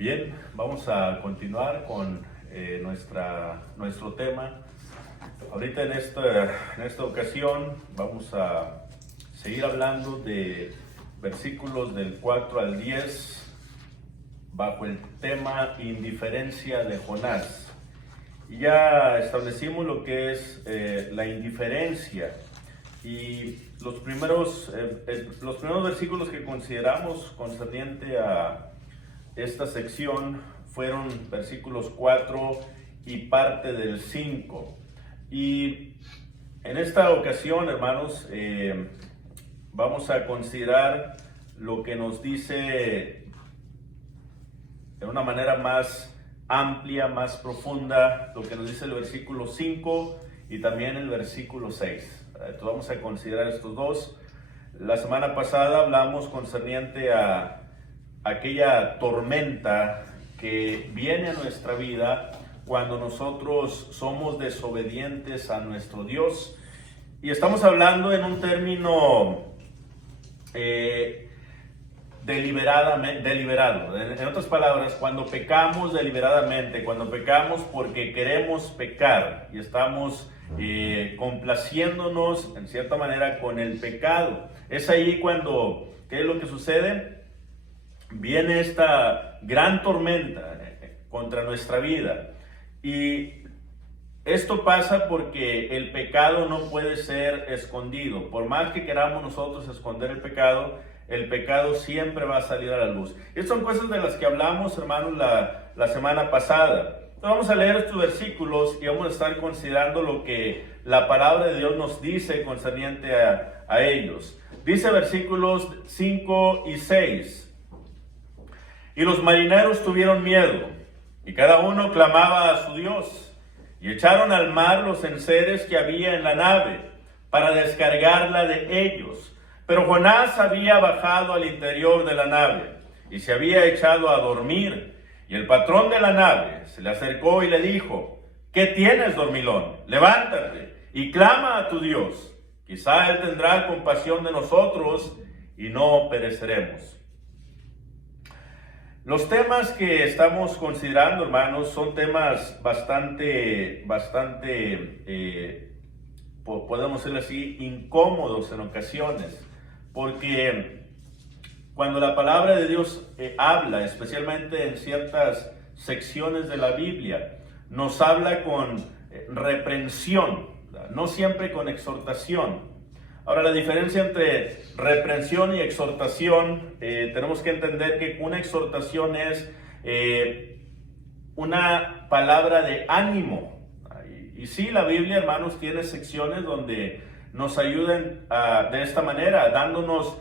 Bien, vamos a continuar con nuestro tema. Ahorita en esta ocasión vamos a seguir hablando de versículos del 4 al 10 bajo el tema indiferencia de Jonás. Y ya establecimos lo que es la indiferencia y los primeros versículos que consideramos concerniente a esta sección fueron versículos 4 y parte del 5. Y en esta ocasión, hermanos, vamos a considerar lo que nos dice de una manera más amplia, más profunda, lo que nos dice el versículo 5 y también el versículo 6. Entonces vamos a considerar estos dos. La semana pasada hablamos concerniente a aquella tormenta que viene a nuestra vida cuando nosotros somos desobedientes a nuestro Dios. Y estamos hablando en un término deliberado. En otras palabras, cuando pecamos deliberadamente, cuando pecamos porque queremos pecar y estamos complaciéndonos en cierta manera con el pecado. Es ahí cuando, ¿qué es lo que sucede? Viene esta gran tormenta contra nuestra vida. Y esto pasa porque el pecado no puede ser escondido. Por más que queramos nosotros esconder el pecado siempre va a salir a la luz. Estas son cosas de las que hablamos, hermanos, la semana pasada. Entonces vamos a leer estos versículos y vamos a estar considerando lo que la palabra de Dios nos dice concerniente a ellos. Dice versículos 5 y 6. Y los marineros tuvieron miedo, y cada uno clamaba a su Dios, y echaron al mar los enseres que había en la nave, para descargarla de ellos. Pero Jonás había bajado al interior de la nave, y se había echado a dormir. Y el patrón de la nave se le acercó y le dijo: ¿Qué tienes, dormilón? Levántate y clama a tu Dios. Quizá Él tendrá compasión de nosotros, y no pereceremos. Los temas que estamos considerando, hermanos, son temas bastante, podemos decirlo así, incómodos en ocasiones, porque cuando la palabra de Dios habla, especialmente en ciertas secciones de la Biblia, nos habla con reprensión, no siempre con exhortación. Ahora, la diferencia entre reprensión y exhortación, tenemos que entender que una exhortación es una palabra de ánimo. Y sí, la Biblia, hermanos, tiene secciones donde nos ayudan de esta manera, dándonos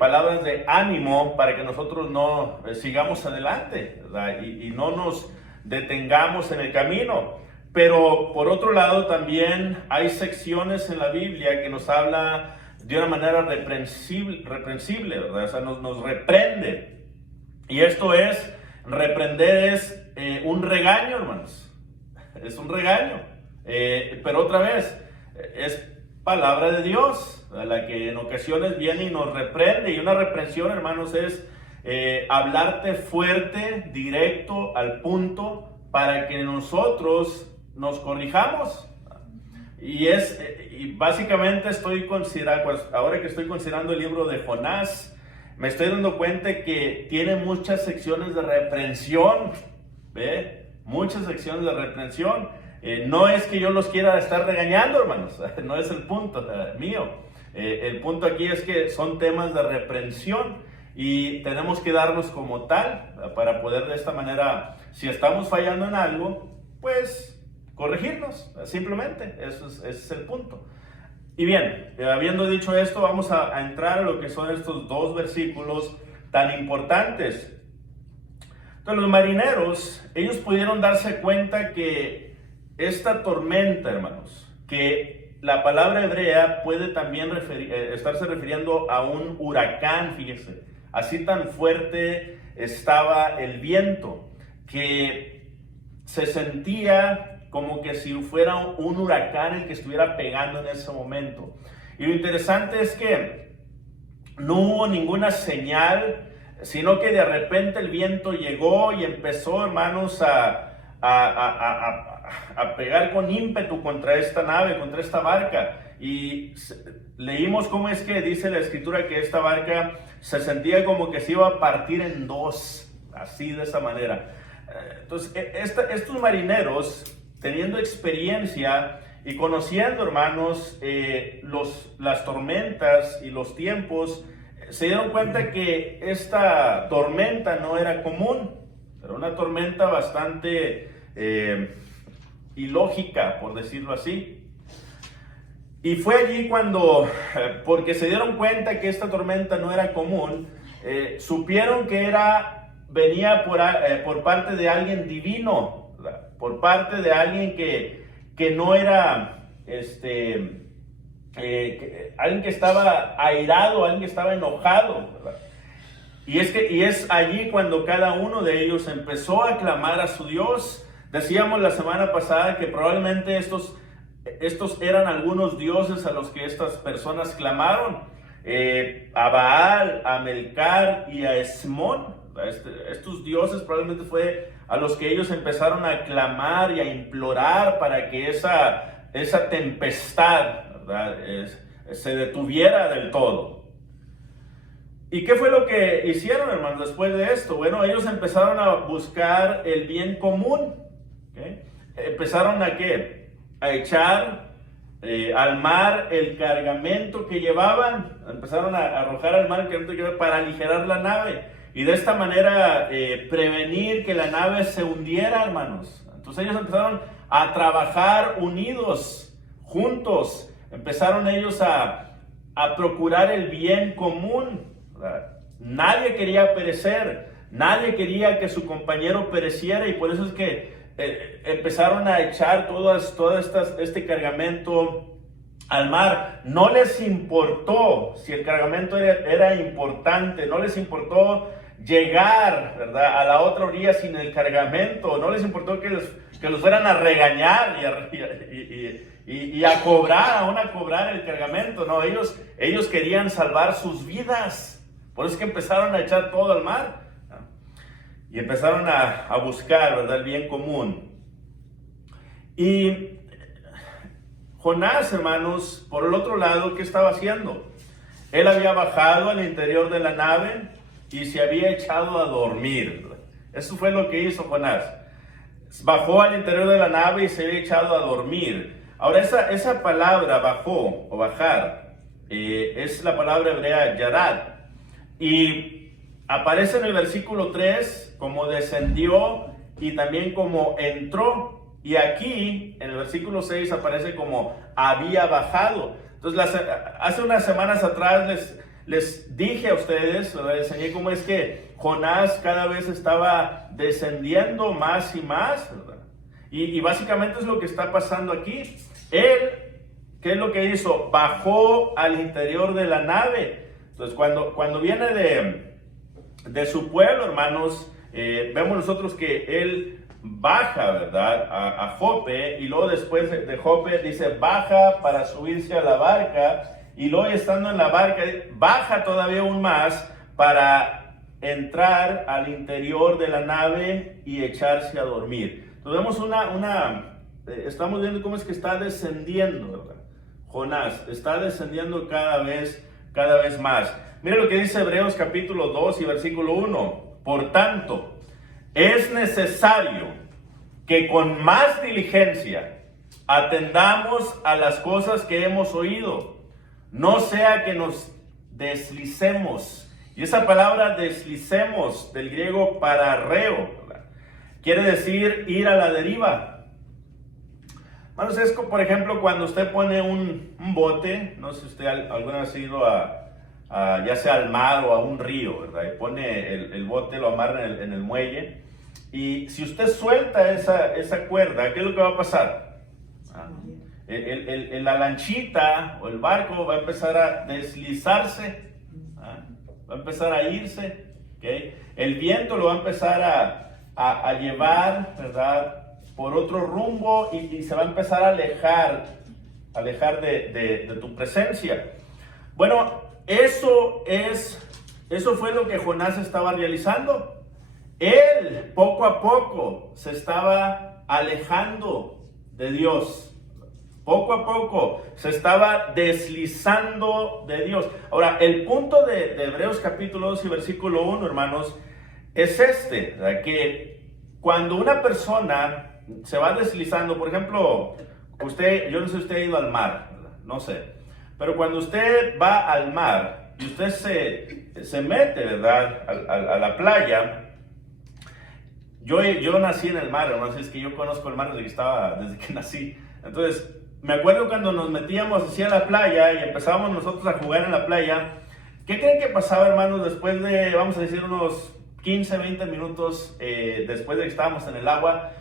palabras de ánimo para que nosotros no sigamos adelante, ¿verdad? Y no nos detengamos en el camino. Pero por otro lado también hay secciones en la Biblia que nos habla de una manera reprensible, ¿verdad? O sea, nos reprende. Y esto es, reprender es un regaño, hermanos. Es un regaño. Pero otra vez, es palabra de Dios, la que en ocasiones viene y nos reprende. Y una reprensión, hermanos, es hablarte fuerte, directo, al punto, para que nosotros nos corrijamos. Y básicamente estoy considerando, ahora que estoy considerando el libro de Jonás, me estoy dando cuenta que tiene muchas secciones de reprensión, ¿ve? Muchas secciones de reprensión. No es que yo los quiera estar regañando, hermanos, no es el punto mío. El punto aquí es que son temas de reprensión y tenemos que darlos como tal para poder de esta manera, si estamos fallando en algo, pues corregirnos, simplemente, ese es el punto. Y bien, habiendo dicho esto, vamos a entrar a lo que son estos dos versículos tan importantes. Entonces, los marineros, ellos pudieron darse cuenta que esta tormenta, hermanos, que la palabra hebrea puede también estarse refiriendo a un huracán, fíjese, así tan fuerte estaba el viento, que se sentía como que si fuera un huracán el que estuviera pegando en ese momento. Y lo interesante es que no hubo ninguna señal sino que de repente el viento llegó y empezó, hermanos, a pegar con ímpetu contra esta nave, contra esta barca. Y leímos cómo es que dice la escritura que esta barca se sentía como que se iba a partir en dos, así de esa manera. Entonces, estos marineros, teniendo experiencia y conociendo, hermanos, las tormentas y los tiempos, se dieron cuenta que esta tormenta no era común, era una tormenta bastante ilógica, por decirlo así. Y fue allí cuando, porque se dieron cuenta que esta tormenta no era común, supieron que venía por parte de alguien divino, ¿verdad? Por parte de alguien que no era, alguien que estaba airado, alguien que estaba enojado, ¿verdad? Y es allí cuando cada uno de ellos empezó a clamar a su Dios. Decíamos la semana pasada que probablemente estos eran algunos dioses a los que estas personas clamaron, a Baal, a Melcar y a Esmón. Estos dioses probablemente fue a los que ellos empezaron a clamar y a implorar para que esa tempestad, ¿verdad?, se detuviera del todo. ¿Y qué fue lo que hicieron, hermanos, después de esto? Bueno, ellos empezaron a buscar el bien común, ¿okay? Empezaron a echar al mar el cargamento que llevaban, empezaron a arrojar al mar el cargamento que llevaban para aligerar la nave y de esta manera prevenir que la nave se hundiera, hermanos. Entonces ellos empezaron a trabajar unidos, juntos, empezaron ellos a procurar el bien común, ¿verdad? Nadie quería perecer, nadie quería que su compañero pereciera y por eso es que empezaron a echar este cargamento al mar. No les importó si el cargamento era importante, no les importó llegar, ¿verdad?, a la otra orilla sin el cargamento, no les importó que los fueran a regañar y a cobrar el cargamento. No, ellos querían salvar sus vidas, por eso es que empezaron a echar todo al mar. Y empezaron a buscar, ¿verdad?, el bien común. Y Jonás, hermanos, por el otro lado, ¿qué estaba haciendo? Él había bajado al interior de la nave y se había echado a dormir. Eso fue lo que hizo Jonás. Bajó al interior de la nave y se había echado a dormir. Ahora, esa palabra bajó o bajar es la palabra hebrea yarad. Y aparece en el versículo 3 como descendió y también como entró. Y aquí en el versículo 6 aparece como había bajado. Entonces hace unas semanas atrás les dije a ustedes, les enseñé cómo es que Jonás cada vez estaba descendiendo más y más, ¿verdad? Y básicamente es lo que está pasando aquí. Él, ¿qué es lo que hizo? Bajó al interior de la nave. Entonces cuando viene de su pueblo, hermanos, vemos nosotros que él baja, ¿verdad?, a Jope, y luego después de Jope dice baja para subirse a la barca, y luego estando en la barca baja todavía aún más para entrar al interior de la nave y echarse a dormir. Entonces vemos estamos viendo cómo es que está descendiendo, ¿verdad? Jonás está descendiendo cada vez más. Mira lo que dice Hebreos capítulo 2 y versículo 1. Por tanto, es necesario que con más diligencia atendamos a las cosas que hemos oído, no sea que nos deslicemos. Y esa palabra deslicemos, del griego pararreo, ¿verdad?, quiere decir ir a la deriva. Bueno, es como, por ejemplo, cuando usted pone un bote, no sé si usted alguna vez ha ido ya sea al mar o a un río, ¿verdad?, y pone el bote, lo amarra en el muelle, y si usted suelta esa cuerda, ¿qué es lo que va a pasar? La lanchita o el barco va a empezar a deslizarse, va a empezar a irse, ¿okay? El viento lo va a empezar a llevar, ¿verdad?, por otro rumbo y se va a empezar a alejar de tu presencia. Bueno, eso es eso fue lo que Jonás estaba realizando. Él, poco a poco, se estaba alejando de Dios. Poco a poco se estaba deslizando de Dios. Ahora, el punto de Hebreos capítulo 2 y versículo 1, hermanos, es ¿verdad? Que cuando una persona se va deslizando, por ejemplo, yo no sé si usted ha ido al mar, ¿verdad? No sé, pero cuando usted va al mar y usted se mete, ¿verdad? A la playa. Yo nací en el mar, hermanos, es que yo conozco el mar desde que nací. Entonces, me acuerdo cuando nos metíamos hacia la playa y empezábamos nosotros a jugar en la playa. ¿Qué creen que pasaba, hermanos, después de, vamos a decir, unos 15, 20 minutos después de que estábamos en el agua?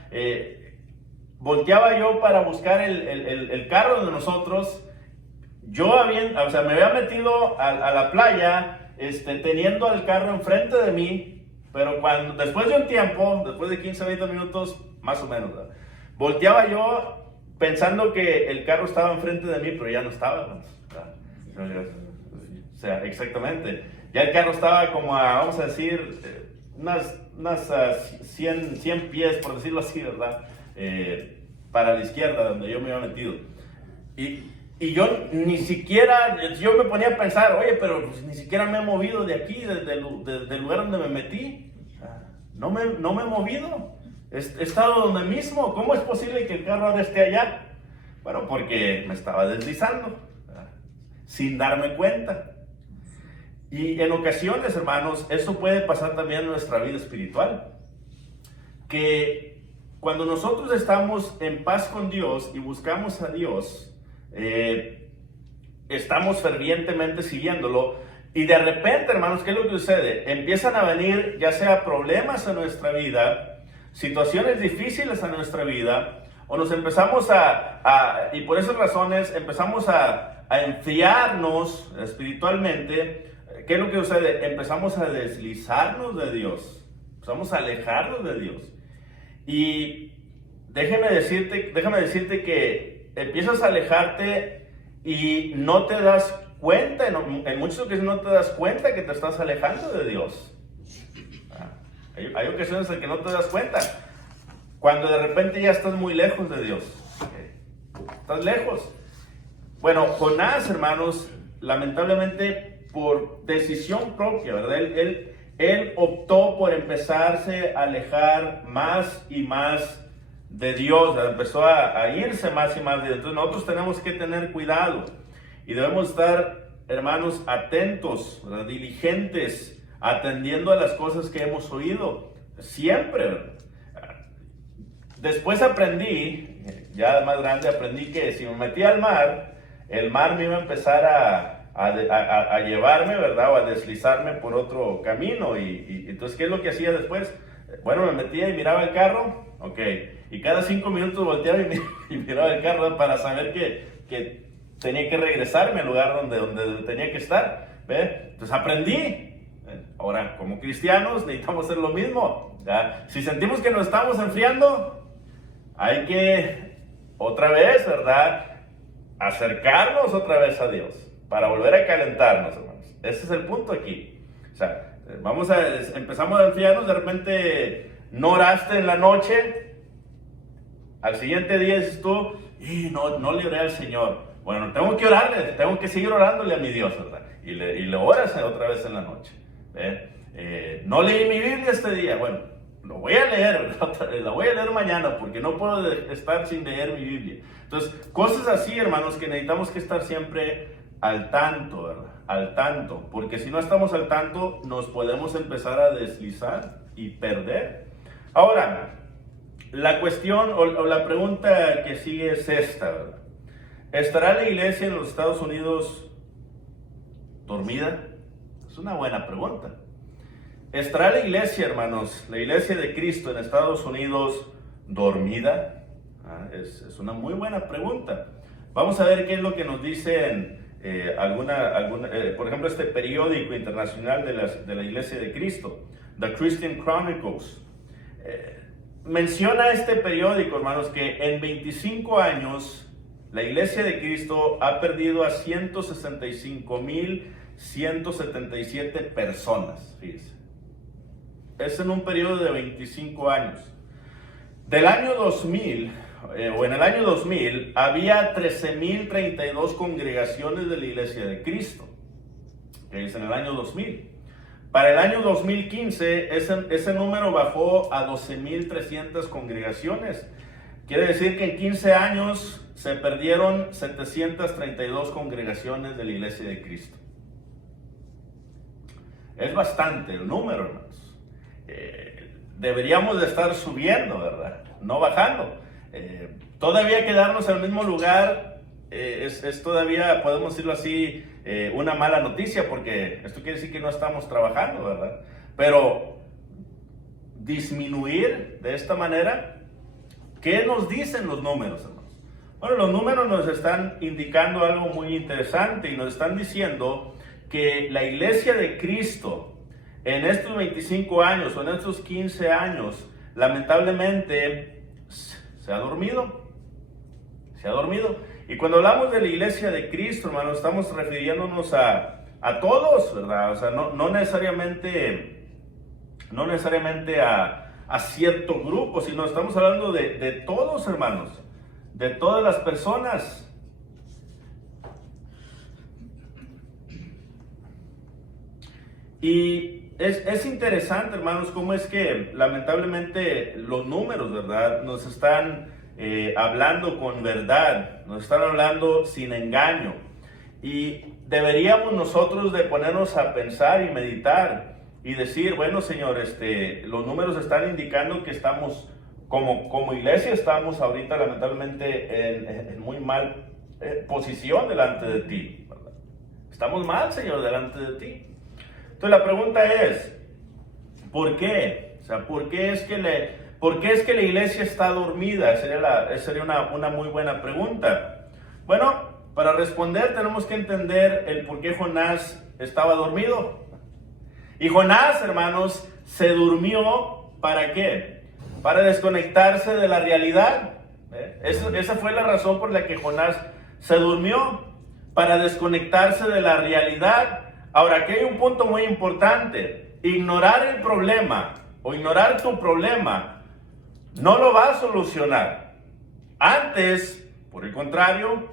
Volteaba yo para buscar el carro de nosotros. Me había metido a la playa teniendo el carro enfrente de mí, pero después de un tiempo, después de 15, 20 minutos, más o menos, ¿verdad? Volteaba yo pensando que el carro estaba enfrente de mí, pero ya no estaba, hermanos. O sea, exactamente. Ya el carro estaba como a, vamos a decir, unas 100 pies, por decirlo así, ¿verdad? Para la izquierda, donde yo me había metido. Y yo ni siquiera, yo me ponía a pensar, oye, pero pues, ni siquiera me he movido de aquí, del lugar donde me metí. No me he movido. He estado donde mismo. ¿Cómo es posible que el carro ahora esté allá? Bueno, porque me estaba deslizando, ¿verdad? Sin darme cuenta. Y en ocasiones, hermanos, eso puede pasar también en nuestra vida espiritual. Que cuando nosotros estamos en paz con Dios y buscamos a Dios, estamos fervientemente siguiéndolo, y de repente, hermanos, ¿qué es lo que sucede? Empiezan a venir ya sea problemas en nuestra vida, situaciones difíciles en nuestra vida, o nos empezamos y por esas razones empezamos a enfriarnos espiritualmente. ¿Qué es lo que sucede? Empezamos a deslizarnos de Dios, empezamos a alejarnos de Dios. Y déjame decirte que empiezas a alejarte y no te das cuenta, en muchas ocasiones no te das cuenta que te estás alejando de Dios. Hay ocasiones en que no te das cuenta, cuando de repente ya estás muy lejos de Dios. Estás lejos. Bueno, Jonás, hermanos, lamentablemente por decisión propia, ¿verdad? Él optó por empezarse a alejar más y más de Dios, ¿verdad? Empezó a irse más y más de Dios. Entonces nosotros tenemos que tener cuidado y debemos estar, hermanos, atentos, ¿verdad? Diligentes, atendiendo a las cosas que hemos oído, siempre, ¿verdad? Después aprendí, ya más grande, aprendí que si me metía al mar, el mar me iba a empezar a llevarme, ¿verdad? O a deslizarme por otro camino. Y entonces, ¿qué es lo que hacía después? Bueno, me metía y miraba el carro, ok. Y cada 5 minutos volteaba y miraba el carro para saber que tenía que regresarme al lugar donde tenía que estar, ¿ve? Entonces aprendí. Ahora, como cristianos, necesitamos hacer lo mismo, ¿ya? Si sentimos que nos estamos enfriando, hay que otra vez, ¿verdad? Acercarnos otra vez a Dios para volver a calentarnos, hermanos. Ese es el punto aquí. O sea, empezamos a enfriarnos, de repente no oraste en la noche, al siguiente día dices tú, no le oré al Señor. Bueno, tengo que orarle, tengo que seguir orándole a mi Dios, ¿verdad? Y le oras otra vez en la noche. No leí mi Biblia este día, bueno, lo voy a leer, la voy a leer mañana porque no puedo estar sin leer mi Biblia. Entonces, cosas así, hermanos, que necesitamos que estar siempre al tanto, ¿verdad? Al tanto, porque si no estamos al tanto, nos podemos empezar a deslizar y perder. Ahora, la cuestión o la pregunta que sigue es esta, ¿verdad? ¿Estará la iglesia en los Estados Unidos dormida? Es una buena pregunta. ¿Estará la iglesia, hermanos, la iglesia de Cristo en Estados Unidos dormida? Es una muy buena pregunta. Vamos a ver qué es lo que nos dicen por ejemplo, este periódico internacional de la iglesia de Cristo, The Christian Chronicles. Menciona este periódico, hermanos, que en 25 años la iglesia de Cristo ha perdido a 165,000 177 personas, fíjense. Es en un periodo de 25 años. Del año 2000, o en el año 2000, había 13.032 congregaciones de la Iglesia de Cristo. Es en el año 2000. Para el año 2015, ese número bajó a 12.300 congregaciones. Quiere decir que en 15 años se perdieron 732 congregaciones de la Iglesia de Cristo. Es bastante el número, hermanos. Deberíamos de estar subiendo, ¿verdad? No bajando. Todavía quedarnos en el mismo lugar es todavía, podemos decirlo así, una mala noticia, porque esto quiere decir que no estamos trabajando, ¿verdad? Pero disminuir de esta manera, ¿qué nos dicen los números, hermanos? Bueno, los números nos están indicando algo muy interesante y nos están diciendo que la Iglesia de Cristo en estos 25 años o en estos 15 años, lamentablemente, se ha dormido. Se ha dormido. Y cuando hablamos de la Iglesia de Cristo, hermanos, estamos refiriéndonos a todos, ¿verdad? O sea, no necesariamente a cierto grupo, sino estamos hablando de todos, hermanos, de todas las personas. Y es interesante, hermanos, cómo es que lamentablemente los números, ¿verdad?, nos están hablando con verdad, nos están hablando sin engaño. Y deberíamos nosotros de ponernos a pensar y meditar y decir, bueno, Señor, los números están indicando que estamos, como iglesia, estamos ahorita lamentablemente en muy mal posición delante de ti, ¿verdad? Estamos mal, Señor, delante de ti. Entonces la pregunta es, ¿por qué? O sea, ¿por qué es que la iglesia está dormida? Sería una muy buena pregunta. Bueno, para responder tenemos que entender el por qué Jonás estaba dormido. Y Jonás, hermanos, se durmió, ¿para qué? Para desconectarse de la realidad. Esa fue la razón por la que Jonás se durmió, para desconectarse de la realidad. Ahora, aquí hay un punto muy importante. Ignorar el problema o ignorar tu problema no lo va a solucionar. Antes, por el contrario,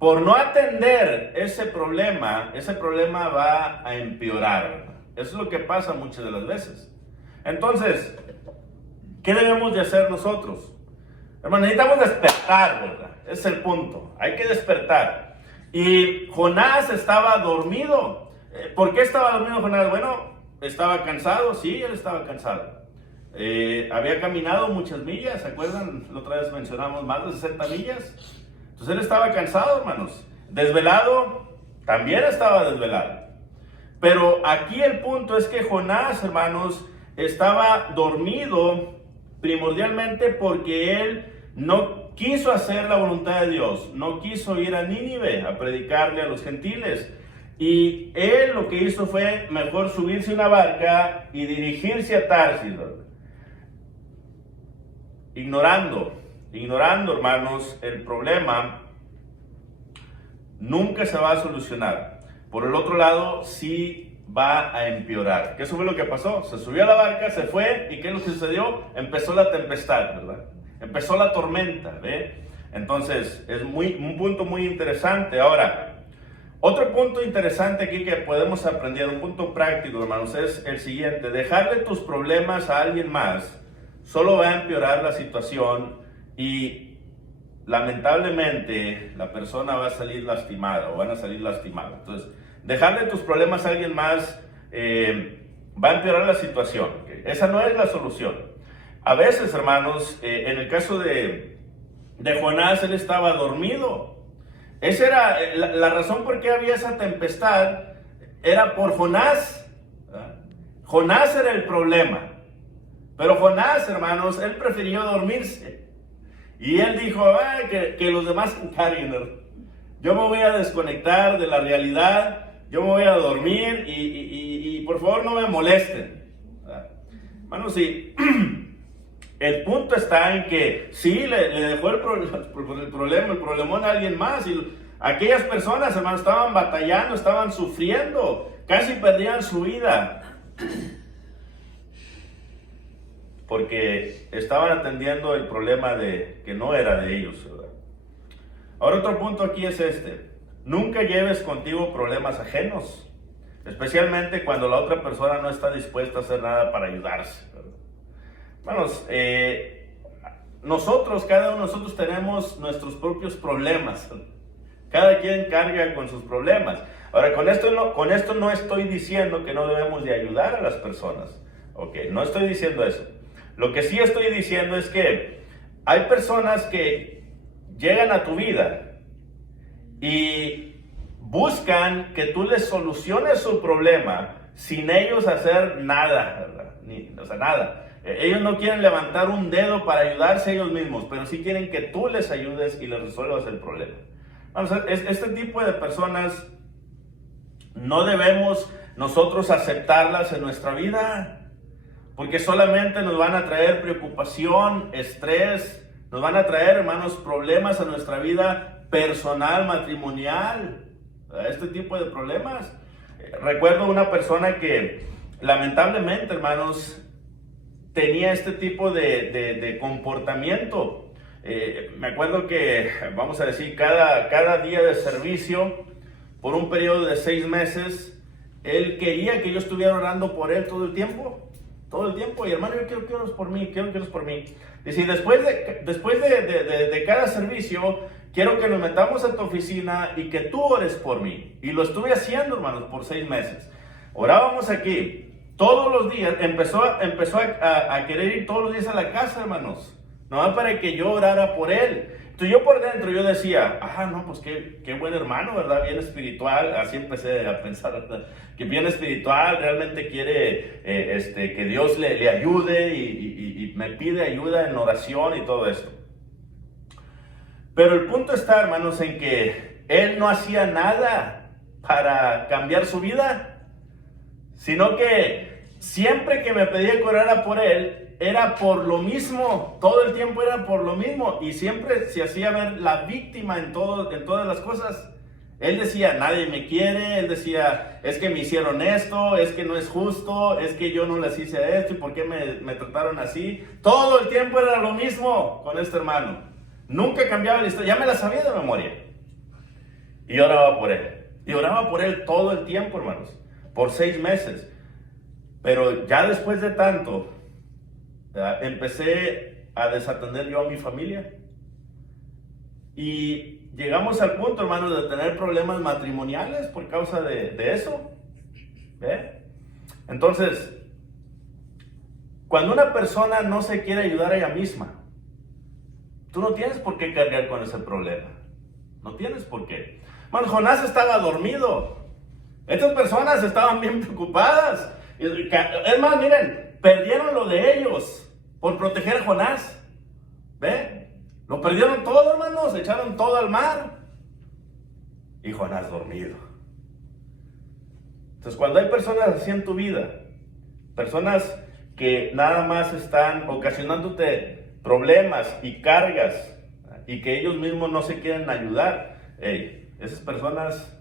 por no atender ese problema va a empeorar. Eso es lo que pasa muchas de las veces. Entonces, ¿qué debemos de hacer nosotros? Hermano, necesitamos despertar, ¿verdad? Ese es el punto. Hay que despertar. Y Jonás estaba dormido. ¿Por qué estaba dormido Jonás? Bueno, estaba cansado. Sí, él estaba cansado. Había caminado muchas millas, ¿se acuerdan? La otra vez mencionamos más de 60 millas. Entonces él estaba cansado, hermanos. Desvelado, también estaba desvelado. Pero aquí el punto es que Jonás, hermanos, estaba dormido primordialmente porque él no quiso hacer la voluntad de Dios, no quiso ir a Nínive a predicarle a los gentiles. Y él lo que hizo fue mejor subirse a una barca y dirigirse a Tarsis, ignorando, hermanos, el problema nunca se va a solucionar. Por el otro lado, sí va a empeorar. ¿Qué eso fue lo que pasó? Se subió a la barca, se fue, ¿y qué es lo que sucedió? Empezó la tempestad, ¿verdad? Empezó la tormenta, ¿ve? Entonces, es un punto muy interesante. Ahora, otro punto interesante aquí que podemos aprender, un punto práctico, hermanos, es el siguiente. Dejarle tus problemas a alguien más solo va a empeorar la situación y lamentablemente la persona va a salir lastimada o van a salir lastimados. Entonces, dejarle tus problemas a alguien más va a empeorar la situación. ¿Okay? Esa no es la solución. A veces, hermanos, en el caso de Jonás, él estaba dormido. Esa era la razón por qué había esa tempestad, era por Jonás. ¿Verdad? Jonás era el problema. Pero Jonás, hermanos, él prefirió dormirse. Y él dijo, que los demás se encarguen. Yo me voy a desconectar de la realidad, yo me voy a dormir y por favor no me molesten. ¿Verdad? Hermanos, sí, el punto está en que sí, le dejó el problemón a alguien más. Y Aquellas personas, hermanos, estaban batallando, estaban sufriendo, casi perdían su vida, porque estaban atendiendo el problema de que no era de ellos, ¿verdad? Ahora otro punto aquí es este: nunca lleves contigo problemas ajenos, especialmente cuando la otra persona no está dispuesta a hacer nada para ayudarse, ¿verdad? Hermanos, cada uno de nosotros tenemos nuestros propios problemas. Cada quien carga con sus problemas. Ahora, con esto no estoy diciendo que no debemos de ayudar a las personas. Ok, no estoy diciendo eso. Lo que sí estoy diciendo es que hay personas que llegan a tu vida y buscan que tú les soluciones su problema sin ellos hacer nada, ¿verdad? Nada. Ellos no quieren levantar un dedo para ayudarse a ellos mismos, pero sí quieren que tú les ayudes y les resuelvas el problema. Este tipo de personas no debemos nosotros aceptarlas en nuestra vida, porque solamente nos van a traer preocupación, estrés, nos van a traer, hermanos, problemas a nuestra vida personal, matrimonial, este tipo de problemas. Recuerdo una persona que lamentablemente, hermanos, tenía este tipo de comportamiento. Me acuerdo que, vamos a decir, cada día de servicio, por un periodo de 6 meses, él quería que yo estuviera orando por él todo el tiempo, y hermano, yo quiero que ores por mí, quiero que ores por mí. Dice, después de cada servicio, quiero que nos metamos a tu oficina y que tú ores por mí. Y lo estuve haciendo, hermanos, por 6 meses. Orábamos aquí todos los días, empezó a querer ir todos los días a la casa, hermanos, nomás para que yo orara por él. Entonces yo por dentro yo decía, no, pues qué buen hermano, ¿verdad? Bien espiritual. Así empecé a pensar, ¿verdad? Que bien espiritual, realmente quiere que Dios le ayude y me pide ayuda en oración y todo esto. Pero el punto está, hermanos, en que él no hacía nada para cambiar su vida, sino que siempre que me pedía que orara por él, era por lo mismo, todo el tiempo era por lo mismo, y siempre se hacía ver la víctima en todas las cosas. Él decía, nadie me quiere, él decía, es que me hicieron esto, es que no es justo, es que yo no les hice esto, y por qué me trataron así. Todo el tiempo era lo mismo con este hermano. Nunca cambiaba la historia, ya me la sabía de memoria. Y oraba por él. Y oraba por él todo el tiempo, hermanos, por 6 meses. Pero ya después de tanto, empecé a desatender yo a mi familia. Y llegamos al punto, hermanos, de tener problemas matrimoniales por causa de eso. ¿Ve? Entonces, cuando una persona no se quiere ayudar a ella misma, tú no tienes por qué cargar con ese problema. No tienes por qué. Bueno, Jonás estaba dormido. Estas personas estaban bien preocupadas. Es más, miren, perdieron lo de ellos por proteger a Jonás. ¿Ve? Lo perdieron todo, hermanos. Echaron todo al mar. Y Jonás dormido. Entonces, cuando hay personas así en tu vida, personas que nada más están ocasionándote problemas y cargas, y que ellos mismos no se quieren ayudar, esas personas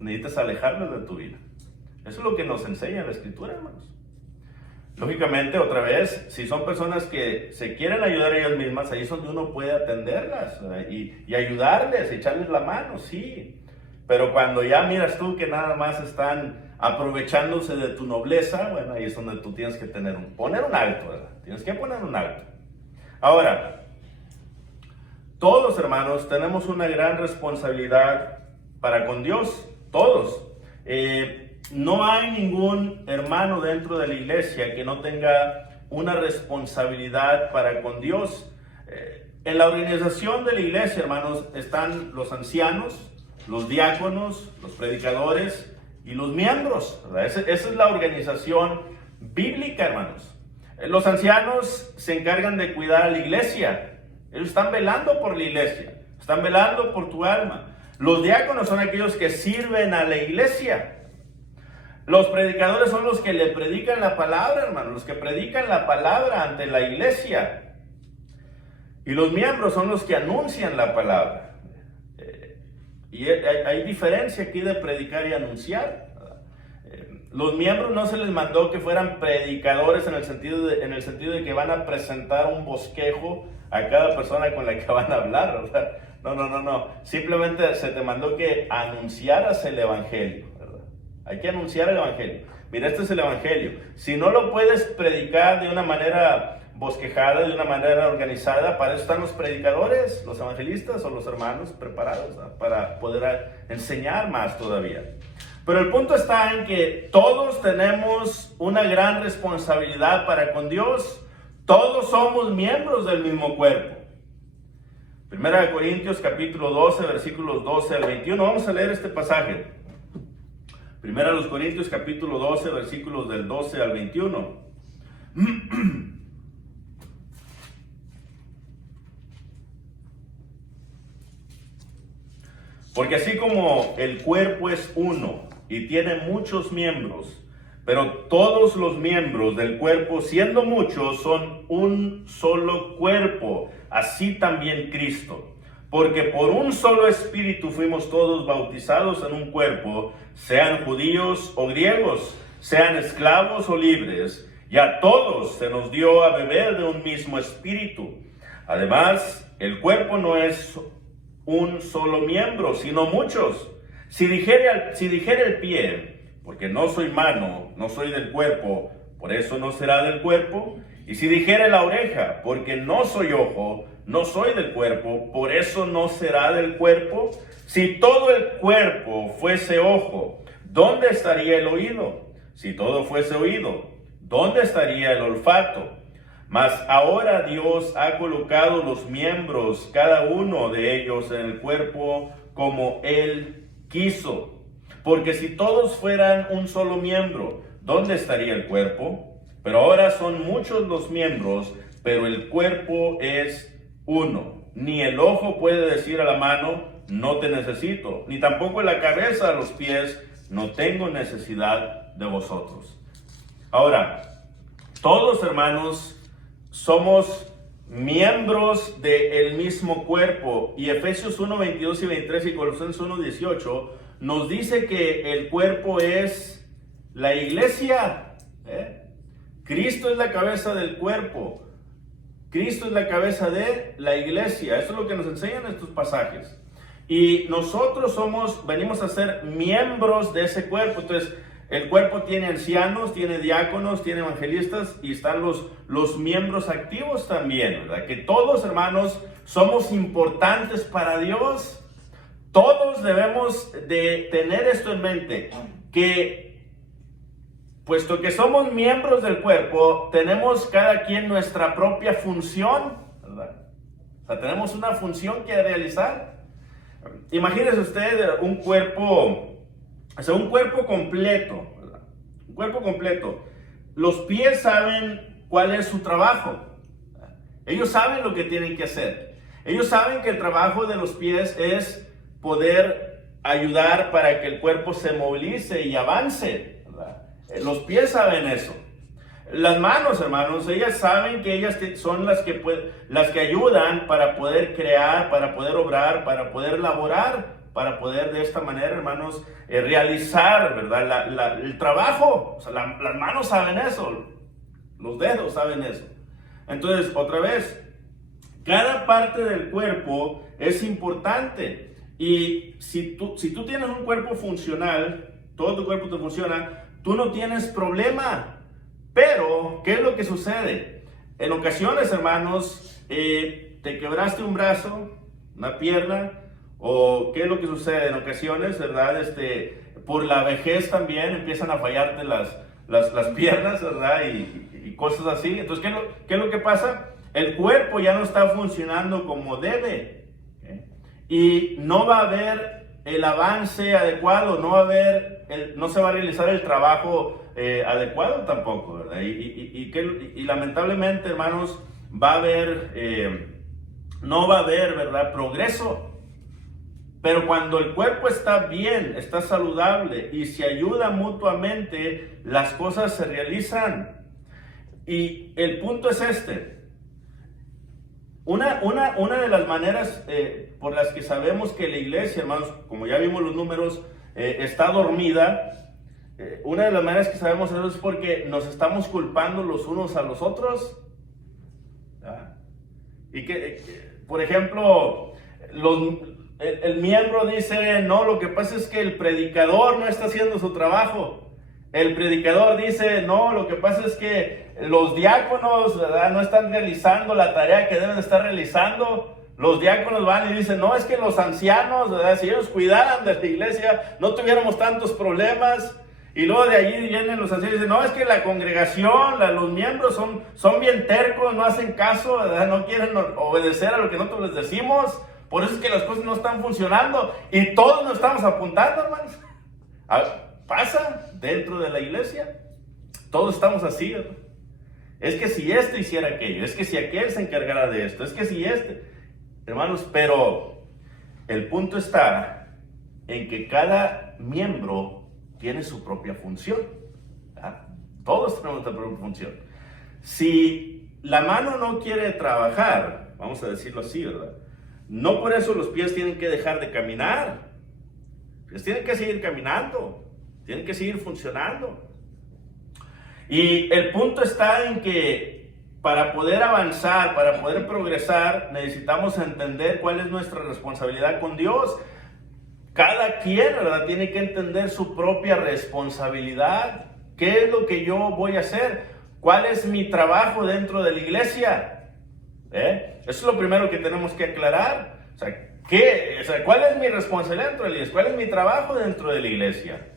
necesitas alejarlas de tu vida. Eso es lo que nos enseña la Escritura, hermanos. Lógicamente, otra vez, si son personas que se quieren ayudar a ellas mismas, ahí es donde uno puede atenderlas y ayudarles, echarles la mano, sí. Pero cuando ya miras tú que nada más están aprovechándose de tu nobleza, bueno, ahí es donde tú tienes que poner un alto, ¿verdad? Tienes que poner un alto. Ahora, todos, hermanos, tenemos una gran responsabilidad para con Dios, todos. No hay ningún hermano dentro de la iglesia que no tenga una responsabilidad para con Dios. En la organización de la iglesia, hermanos, están los ancianos, los diáconos, los predicadores y los miembros, ¿verdad? Esa es la organización bíblica, hermanos. Los ancianos se encargan de cuidar a la iglesia. Ellos están velando por la iglesia, están velando por tu alma. Los diáconos son aquellos que sirven a la iglesia. Los predicadores son los que le predican la palabra, hermanos, los que predican la palabra ante la iglesia. Y los miembros son los que anuncian la palabra. Y hay diferencia aquí de predicar y anunciar. Los miembros no se les mandó que fueran predicadores en el sentido de que van a presentar un bosquejo a cada persona con la que van a hablar, ¿verdad? No. Simplemente se te mandó que anunciaras el evangelio, ¿verdad? Hay que anunciar el evangelio. Mira, este es el evangelio. Si no lo puedes predicar de una manera bosquejada, de una manera organizada, para eso están los predicadores, los evangelistas o los hermanos preparados, ¿no? Para poder enseñar más todavía. Pero el punto está en que todos tenemos una gran responsabilidad para con Dios. Todos somos miembros del mismo cuerpo. Primera de Corintios capítulo 12, versículos 12 al 21. Vamos a leer este pasaje. Primera de los Corintios capítulo 12, versículos del 12 al 21. Porque así como el cuerpo es uno y tiene muchos miembros, pero todos los miembros del cuerpo, siendo muchos, son un solo cuerpo, así también Cristo. Porque por un solo espíritu fuimos todos bautizados en un cuerpo, sean judíos o griegos, sean esclavos o libres, y a todos se nos dio a beber de un mismo espíritu. Además, el cuerpo no es un solo miembro, sino muchos. Si dijere el pie, porque no soy mano, no soy del cuerpo, por eso no será del cuerpo. Y si dijere la oreja, porque no soy ojo, no soy del cuerpo, por eso no será del cuerpo. Si todo el cuerpo fuese ojo, ¿dónde estaría el oído? Si todo fuese oído, ¿dónde estaría el olfato? Mas ahora Dios ha colocado los miembros, cada uno de ellos, en el cuerpo como Él quiso. Porque si todos fueran un solo miembro, ¿dónde estaría el cuerpo? Pero ahora son muchos los miembros, pero el cuerpo es uno. Ni el ojo puede decir a la mano, no te necesito, ni tampoco la cabeza a los pies, no tengo necesidad de vosotros. Ahora, todos, hermanos, somos miembros del mismo cuerpo. Y Efesios 1, 22 y 23 y Colosenses 1, 18 nos dice que el cuerpo es la iglesia. Cristo es la cabeza del cuerpo. Cristo es la cabeza de la iglesia. Eso es lo que nos enseñan estos pasajes. Y nosotros venimos a ser miembros de ese cuerpo. Entonces, el cuerpo tiene ancianos, tiene diáconos, tiene evangelistas y están los miembros activos también, ¿verdad? Que todos, hermanos, somos importantes para Dios. Todos debemos de tener esto en mente, que puesto que somos miembros del cuerpo, tenemos cada quien nuestra propia función, ¿verdad? O sea, tenemos una función que realizar. Imagínese usted un cuerpo completo, ¿verdad? Un cuerpo completo. Los pies saben cuál es su trabajo. Ellos saben lo que tienen que hacer. Ellos saben que el trabajo de los pies es poder ayudar para que el cuerpo se movilice y avance, ¿verdad? Los pies saben eso. Las manos, hermanos, ellas saben que ellas son las que ayudan para poder crear, para poder obrar, para poder laborar, para poder de esta manera, hermanos, realizar, ¿verdad? El trabajo. O sea, las manos saben eso, los dedos saben eso. Entonces, otra vez, cada parte del cuerpo es importante. Y si tú tienes un cuerpo funcional, todo tu cuerpo te funciona, tú no tienes problema. Pero, ¿qué es lo que sucede? En ocasiones, hermanos, te quebraste un brazo, una pierna, o ¿qué es lo que sucede? En ocasiones, ¿verdad? Por la vejez también empiezan a fallarte las piernas, ¿verdad? Y cosas así. Entonces, ¿qué es lo que pasa? El cuerpo ya no está funcionando como debe. Y no va a haber el avance adecuado, no se va a realizar el trabajo adecuado tampoco, ¿verdad? Y lamentablemente, hermanos, no va a haber, ¿verdad?, progreso. Pero cuando el cuerpo está bien, está saludable y se ayuda mutuamente, las cosas se realizan. Y el punto es Una de las maneras por las que sabemos que la iglesia, hermanos, como ya vimos los números, está dormida, una de las maneras que sabemos eso es porque nos estamos culpando los unos a los otros. ¿Ya? Y por ejemplo, el miembro dice, no, lo que pasa es que el predicador no está haciendo su trabajo. El predicador dice, no, lo que pasa es que los diáconos, ¿verdad?, no están realizando la tarea que deben estar realizando. Los diáconos van y dicen, no, es que los ancianos, ¿verdad?, si ellos cuidaran de la iglesia, no tuviéramos tantos problemas. Y luego de allí vienen los ancianos y dicen, no, es que la congregación, los miembros son bien tercos, no hacen caso, ¿verdad?, no quieren obedecer a lo que nosotros les decimos. Por eso es que las cosas no están funcionando. Y todos nos estamos apuntando, hermanos. Pasa dentro de la iglesia. Todos estamos así, ¿verdad? Es que si este hiciera aquello, es que si aquel se encargara de esto, es que si este... Hermanos, pero el punto está en que cada miembro tiene su propia función, ¿verdad? Todos tenemos nuestra propia función. Si la mano no quiere trabajar, vamos a decirlo así, ¿verdad?, no por eso los pies tienen que dejar de caminar. Pues tienen que seguir caminando, tienen que seguir funcionando. Y el punto está en que para poder avanzar, para poder progresar, necesitamos entender cuál es nuestra responsabilidad con Dios. Cada quien, ¿verdad?, tiene que entender su propia responsabilidad. ¿Qué es lo que yo voy a hacer? ¿Cuál es mi trabajo dentro de la iglesia? Eso es lo primero que tenemos que aclarar. O sea, ¿cuál es mi responsabilidad dentro de la iglesia? ¿Cuál es mi trabajo dentro de la iglesia?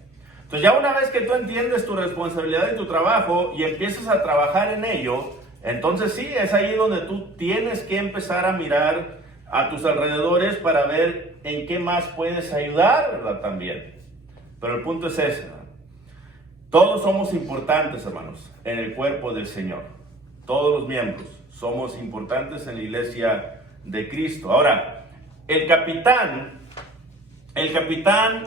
Entonces ya una vez que tú entiendes tu responsabilidad y tu trabajo y empiezas a trabajar en ello, entonces sí, es ahí donde tú tienes que empezar a mirar a tus alrededores para ver en qué más puedes ayudar, ¿verdad?, también. Pero el punto es ese, ¿verdad? Todos somos importantes, hermanos, en el cuerpo del Señor. Todos los miembros somos importantes en la iglesia de Cristo. Ahora, el capitán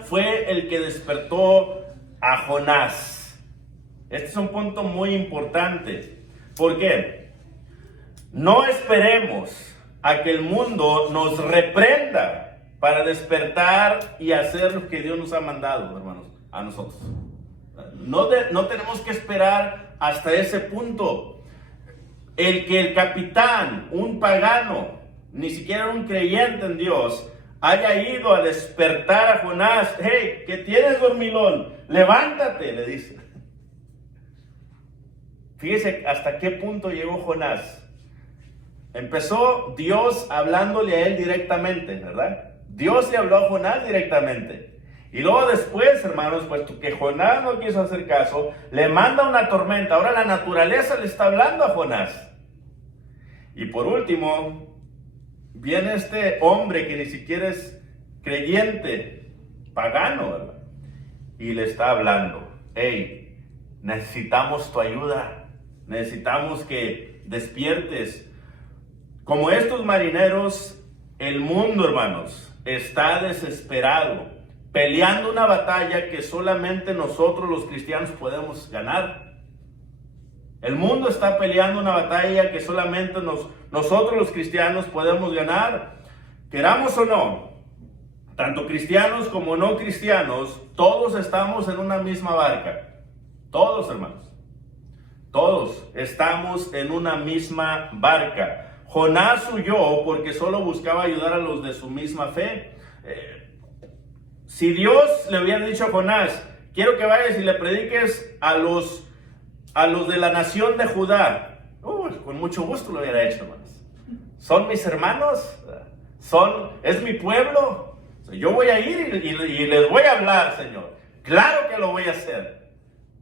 fue el que despertó a Jonás. Este es un punto muy importante. ¿Por qué? No esperemos a que el mundo nos reprenda para despertar y hacer lo que Dios nos ha mandado, hermanos, a nosotros. No tenemos que esperar hasta ese punto. El que el capitán, un pagano, ni siquiera un creyente en Dios, haya ido a despertar a Jonás. Hey, ¿qué tienes, dormilón? Levántate, le dice. Fíjese hasta qué punto llegó Jonás. Empezó Dios hablándole a él directamente, ¿verdad? Dios le habló a Jonás directamente. Y luego después, hermanos, puesto que Jonás no quiso hacer caso, le manda una tormenta. Ahora la naturaleza le está hablando a Jonás. Y por último, viene este hombre que ni siquiera es creyente, pagano, ¿verdad?, y le está hablando. Hey, necesitamos tu ayuda, necesitamos que despiertes. Como estos marineros, el mundo, hermanos, está desesperado, peleando una batalla que solamente nosotros los cristianos podemos ganar. El mundo está peleando una batalla que solamente nosotros los cristianos podemos ganar. Queramos o no, tanto cristianos como no cristianos, todos estamos en una misma barca. Todos, hermanos. Todos estamos en una misma barca. Jonás huyó porque solo buscaba ayudar a los de su misma fe. Si Dios le hubiera dicho a Jonás, quiero que vayas y le prediques a los de la nación de Judá, con mucho gusto lo hubiera hecho, hermanos. Son mis hermanos, es mi pueblo. Yo voy a ir y les voy a hablar, Señor. Claro que lo voy a hacer.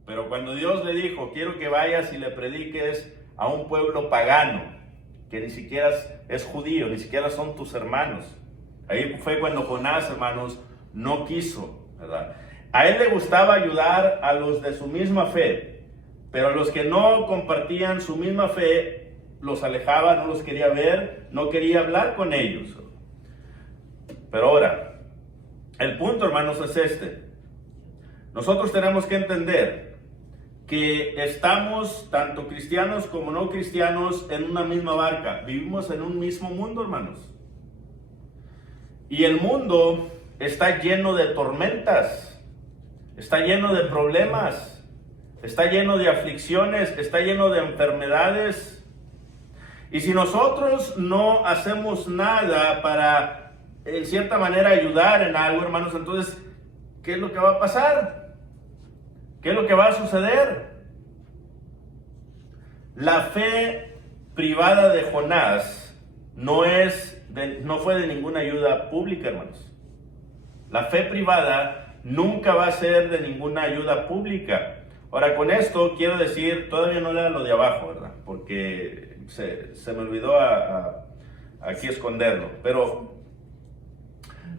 Pero cuando Dios le dijo, quiero que vayas y le prediques a un pueblo pagano, que ni siquiera es judío, ni siquiera son tus hermanos. Ahí fue cuando Jonás, hermanos, no quiso, ¿verdad? A él le gustaba ayudar a los de su misma fe. Pero a los que no compartían su misma fe, los alejaba, no los quería ver, no quería hablar con ellos. Pero ahora, el punto, hermanos, es este. Nosotros tenemos que entender que estamos, tanto cristianos como no cristianos, en una misma barca. Vivimos en un mismo mundo, hermanos. Y el mundo está lleno de tormentas, está lleno de problemas, está lleno de aflicciones, está lleno de enfermedades. Y si nosotros no hacemos nada para, en cierta manera, ayudar en algo, hermanos, entonces, ¿qué es lo que va a pasar? ¿Qué es lo que va a suceder? La fe privada de Jonás no fue de ninguna ayuda pública, hermanos. La fe privada nunca va a ser de ninguna ayuda pública. Ahora, con esto quiero decir, todavía no lea lo de abajo, ¿verdad? Porque se me olvidó aquí esconderlo. Pero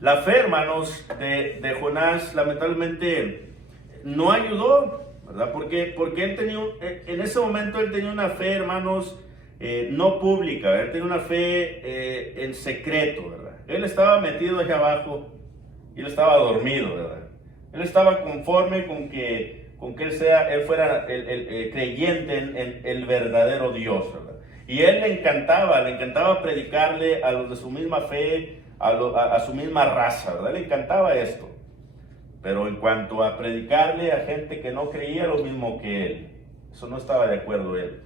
la fe, hermanos, de Jonás, lamentablemente, no ayudó, ¿verdad? Porque él tenía, en ese momento él tenía una fe, hermanos, no pública. Él tenía una fe en secreto, ¿verdad? Él estaba metido allá abajo y él estaba dormido, ¿verdad? Él estaba conforme con que él fuera el creyente en el verdadero Dios, ¿verdad? Y él le encantaba predicarle a los de su misma fe, a su misma raza, ¿verdad? Le encantaba esto. Pero en cuanto a predicarle a gente que no creía lo mismo que él, eso no estaba de acuerdo él.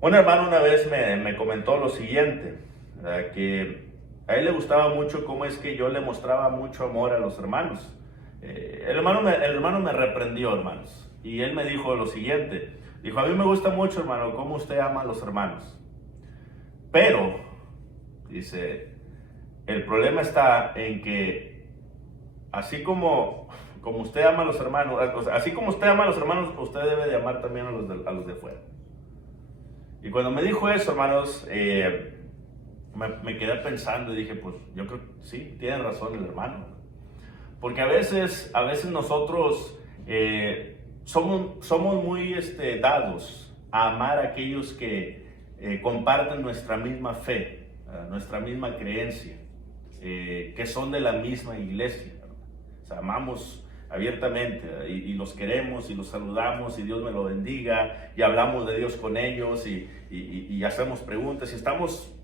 Un hermano una vez me comentó lo siguiente, ¿verdad? Que a él le gustaba mucho cómo es que yo le mostraba mucho amor a los hermanos. El hermano me reprendió, hermanos, y él me dijo lo siguiente. Dijo: a mí me gusta mucho, hermano, cómo usted ama a los hermanos. Pero, dice, el problema está en que así como usted ama a los hermanos, así como usted ama a los hermanos, usted debe de amar también a los de fuera. Y cuando me dijo eso, hermanos, me quedé pensando y dije, pues yo creo que sí, tiene razón el hermano. Porque a veces nosotros somos muy dados a amar a aquellos que comparten nuestra misma fe, nuestra misma creencia, que son de la misma iglesia. O sea, amamos abiertamente y los queremos y los saludamos y Dios me lo bendiga y hablamos de Dios con ellos y hacemos preguntas y estamos,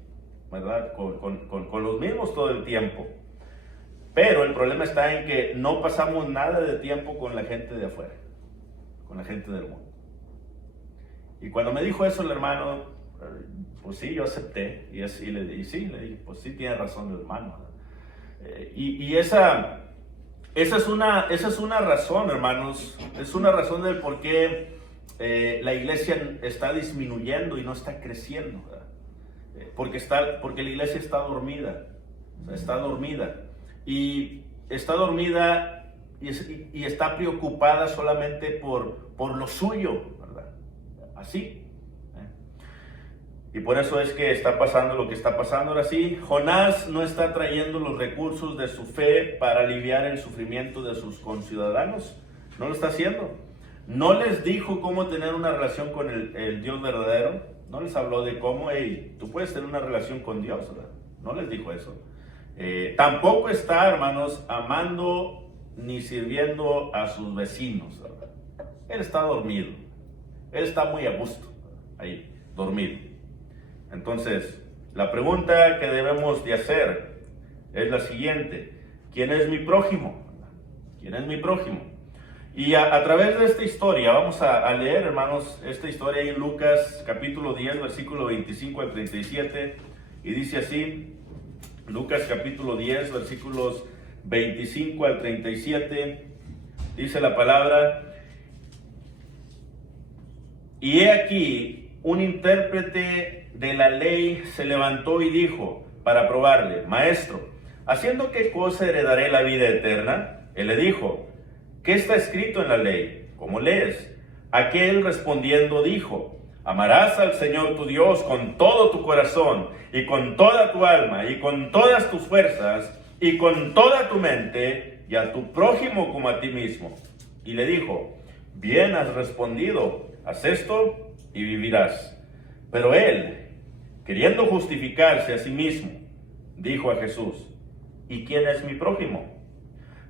¿verdad?, con los mismos todo el tiempo. Pero el problema está en que no pasamos nada de tiempo con la gente de afuera, con la gente del mundo. Y cuando me dijo eso el hermano, pues sí, yo acepté y le dije, pues sí, tiene razón el hermano. Y esa es una razón, hermanos, es una razón del por qué la iglesia está disminuyendo y no está creciendo, ¿verdad? Porque la iglesia está dormida, y está dormida y está preocupada solamente por lo suyo, ¿verdad? Así. Y por eso es que está pasando lo que está pasando ahora sí. Jonás no está trayendo los recursos de su fe para aliviar el sufrimiento de sus conciudadanos. No lo está haciendo. No les dijo cómo tener una relación con el Dios verdadero. No les habló de cómo, hey, tú puedes tener una relación con Dios, ¿verdad? No les dijo eso. Tampoco está, hermanos, amando ni sirviendo a sus vecinos, ¿verdad? Él está dormido. Él está muy a gusto, ahí, dormido. Entonces, la pregunta que debemos de hacer es la siguiente: ¿quién es mi prójimo? ¿Quién es mi prójimo? Y a través de esta historia, vamos a leer, hermanos, esta historia ahí en Lucas capítulo 10, versículo 25 al 37, y dice así, Lucas capítulo 10, versículos 25 al 37, dice la palabra: y he aquí, un intérprete de la ley se levantó y dijo, para probarle: Maestro, ¿haciendo qué cosa heredaré la vida eterna? Él le dijo: ¿qué está escrito en la ley? ¿Cómo lees? Aquel respondiendo dijo: amarás al Señor tu Dios con todo tu corazón, y con toda tu alma, y con todas tus fuerzas, y con toda tu mente, y a tu prójimo como a ti mismo. Y le dijo: bien has respondido, haz esto y vivirás. Pero él, queriendo justificarse a sí mismo, dijo a Jesús: ¿y quién es mi prójimo?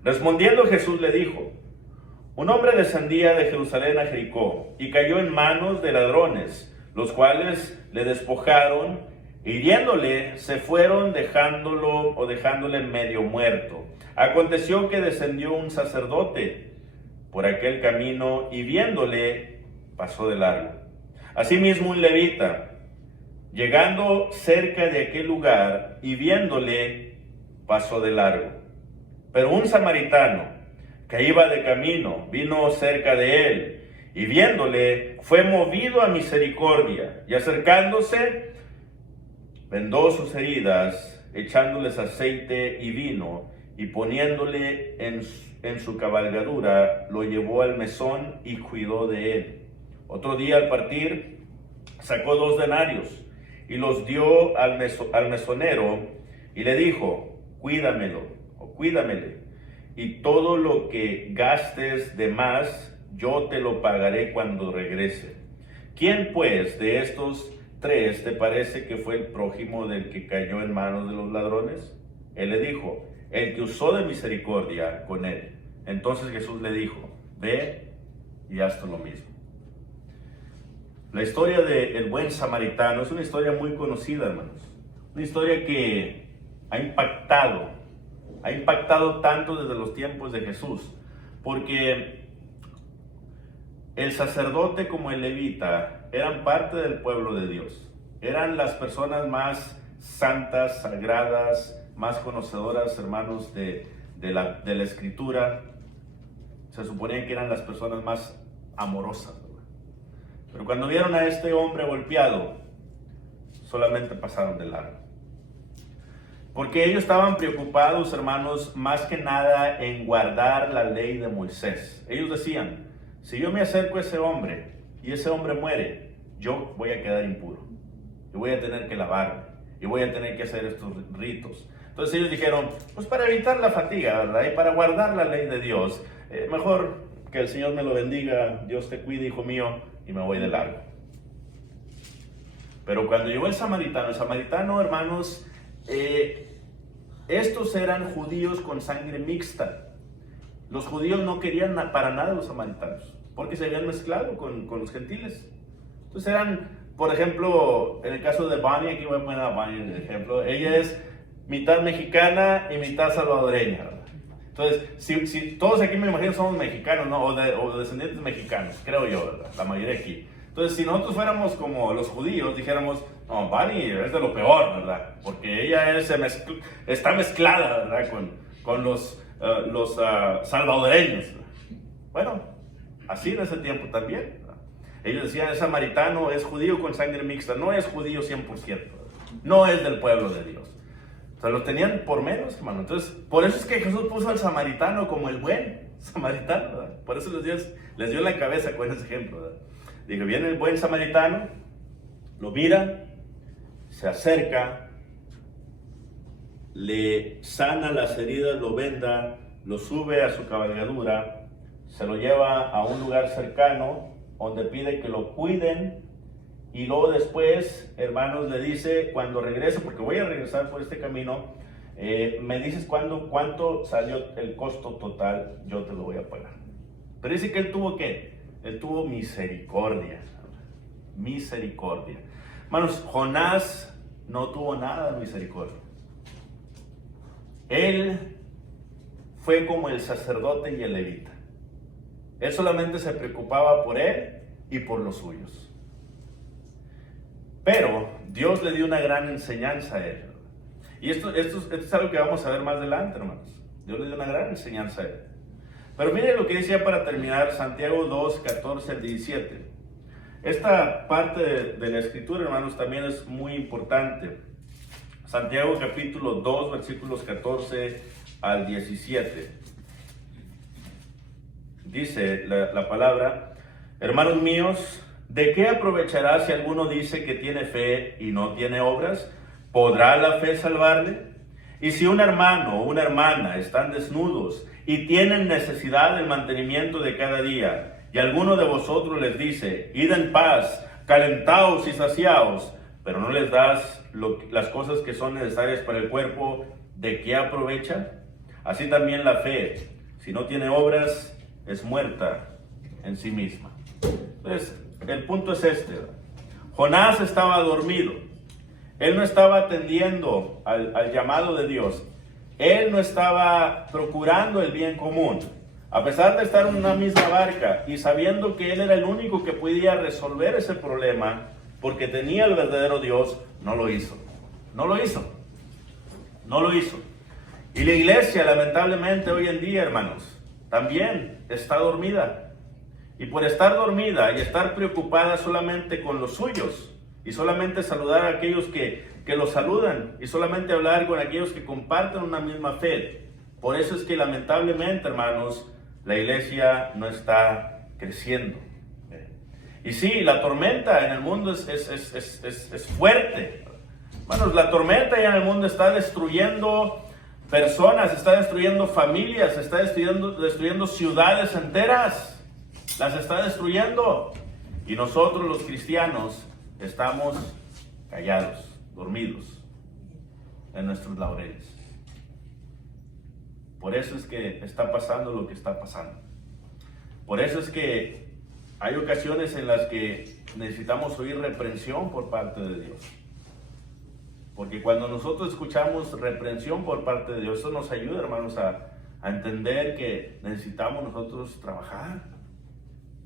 Respondiendo Jesús le dijo: Un hombre descendía de Jerusalén a Jericó y cayó en manos de ladrones, los cuales le despojaron, e hiriéndole se fueron dejándole medio muerto. Aconteció que descendió un sacerdote por aquel camino y viéndole pasó de largo. Asimismo un levita, llegando cerca de aquel lugar y viéndole pasó de largo. Pero un samaritano que iba de camino vino cerca de él y viéndole fue movido a misericordia y acercándose vendó sus heridas, echándoles aceite y vino, y poniéndole en su cabalgadura, lo llevó al mesón y cuidó de él. Otro día al partir, sacó 2 denarios y los dio al mesonero y le dijo, cuídamelo o cuídamele, y todo lo que gastes de más, yo te lo pagaré cuando regrese. ¿Quién pues de estos 3 te parece que fue el prójimo del que cayó en manos de los ladrones? Él le dijo, el que usó de misericordia con él. Entonces Jesús le dijo, ve y haz tú lo mismo. La historia del buen samaritano es una historia muy conocida, hermanos. Una historia que ha impactado tanto desde los tiempos de Jesús, porque el sacerdote como el levita eran parte del pueblo de Dios. Eran las personas más santas, sagradas, más conocedoras, hermanos, de la Escritura. Se suponía que eran las personas más amorosas, ¿verdad? Pero cuando vieron a este hombre golpeado, solamente pasaron de largo. Porque ellos estaban preocupados, hermanos, más que nada en guardar la ley de Moisés. Ellos decían, si yo me acerco a ese hombre y ese hombre muere, yo voy a quedar impuro. Y voy a tener que lavarme. Y voy a tener que hacer estos ritos. Entonces ellos dijeron, pues para evitar la fatiga, ¿verdad? Y para guardar la ley de Dios, mejor que el Señor me lo bendiga, Dios te cuide, hijo mío, y me voy de largo. Pero cuando llegó el samaritano, hermanos, estos eran judíos con sangre mixta. Los judíos no querían para nada a los samaritanos, porque se habían mezclado con los gentiles. Entonces eran, por ejemplo, en el caso de Bonnie, aquí voy a poner a Bonnie de ejemplo, ella es mitad mexicana y mitad salvadoreña, ¿verdad? Entonces, si todos aquí me imagino somos mexicanos, ¿no? O descendientes mexicanos, creo yo, ¿verdad? La mayoría aquí. Entonces, si nosotros fuéramos como los judíos, dijéramos, no, Bonnie es de lo peor, ¿verdad? Porque ella está mezclada, ¿verdad? Con los salvadoreños. Bueno, así en ese tiempo también, ¿verdad? Ellos decían, el samaritano es judío con sangre mixta, no es judío 100%, ¿verdad? No es del pueblo de Dios. O sea, lo tenían por menos, hermano. Entonces, por eso es que Jesús puso al samaritano como el buen samaritano, ¿verdad? Por eso les dio en la cabeza con ese ejemplo, ¿verdad? Digo, viene el buen samaritano, lo mira, se acerca, le sana las heridas, lo venda, lo sube a su cabalgadura, se lo lleva a un lugar cercano donde pide que lo cuiden. Y luego después, hermanos, le dice, cuando regrese, porque voy a regresar por este camino, me dices cuánto salió el costo total, yo te lo voy a pagar. Pero dice que él tuvo ¿qué? Él tuvo misericordia. Misericordia. Hermanos, Jonás no tuvo nada de misericordia. Él fue como el sacerdote y el levita. Él solamente se preocupaba por él y por los suyos. Pero Dios le dio una gran enseñanza a él. Y esto es algo que vamos a ver más adelante, hermanos. Dios le dio una gran enseñanza a él. Pero miren lo que dice ya para terminar, Santiago 2, 14 al 17. Esta parte de la escritura, hermanos, también es muy importante. Santiago capítulo 2, versículos 14 al 17. Dice la palabra, hermanos míos, ¿de qué aprovechará si alguno dice que tiene fe y no tiene obras? ¿Podrá la fe salvarle? Y si un hermano o una hermana están desnudos y tienen necesidad del mantenimiento de cada día, y alguno de vosotros les dice, id en paz, calentaos y saciaos, pero no les das las cosas que son necesarias para el cuerpo, ¿de qué aprovecha? Así también la fe, si no tiene obras, es muerta en sí misma. Entonces, el punto es este. Jonás estaba dormido. Él no estaba atendiendo al llamado de Dios. Él no estaba procurando el bien común. A pesar de estar en una misma barca y sabiendo que él era el único que podía resolver ese problema, porque tenía el verdadero Dios, no lo hizo. No lo hizo. No lo hizo. Y la iglesia, lamentablemente, hoy en día, hermanos, también está dormida. Y por estar dormida y estar preocupada solamente con los suyos, y solamente saludar a aquellos que los saludan, y solamente hablar con aquellos que comparten una misma fe. Por eso es que lamentablemente, hermanos, la iglesia no está creciendo. Y sí, la tormenta en el mundo es fuerte. Hermanos, la tormenta ya en el mundo está destruyendo personas, está destruyendo familias, está destruyendo ciudades enteras. Las está destruyendo. Y nosotros los cristianos estamos callados, dormidos en nuestros laureles. Por eso es que está pasando lo que está pasando. Por eso es que hay ocasiones en las que necesitamos oír reprensión por parte de Dios. Porque cuando nosotros escuchamos reprensión por parte de Dios, eso nos ayuda, hermanos, a entender que necesitamos nosotros trabajar.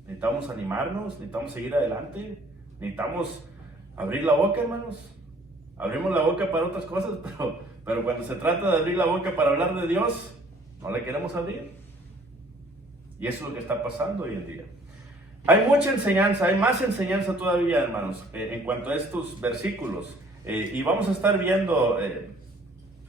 Necesitamos animarnos, necesitamos seguir adelante, necesitamos abrir la boca, hermanos. Abrimos la boca para otras cosas, pero cuando se trata de abrir la boca para hablar de Dios, no la queremos abrir. Y eso es lo que está pasando hoy en día. Hay mucha enseñanza, hay más enseñanza todavía, hermanos, en cuanto a estos versículos. Y vamos a estar viendo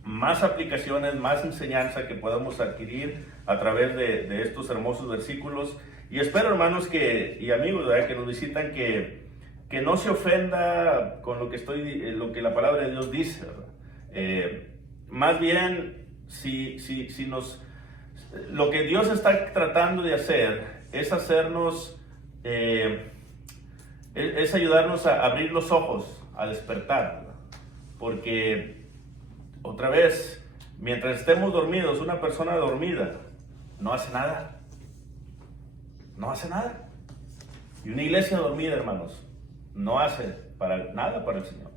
más aplicaciones, más enseñanza que podamos adquirir a través de estos hermosos versículos. Y espero, hermanos, y amigos, ¿verdad?, que nos visitan, que no se ofenda con lo que la palabra de Dios dice, ¿verdad? Más bien, lo que Dios está tratando de hacer es hacernos, es ayudarnos a abrir los ojos, a despertar, ¿verdad? Porque, otra vez, mientras estemos dormidos, una persona dormida no hace nada. No hace nada. Y una iglesia dormida, hermanos, no hace nada para el Señor.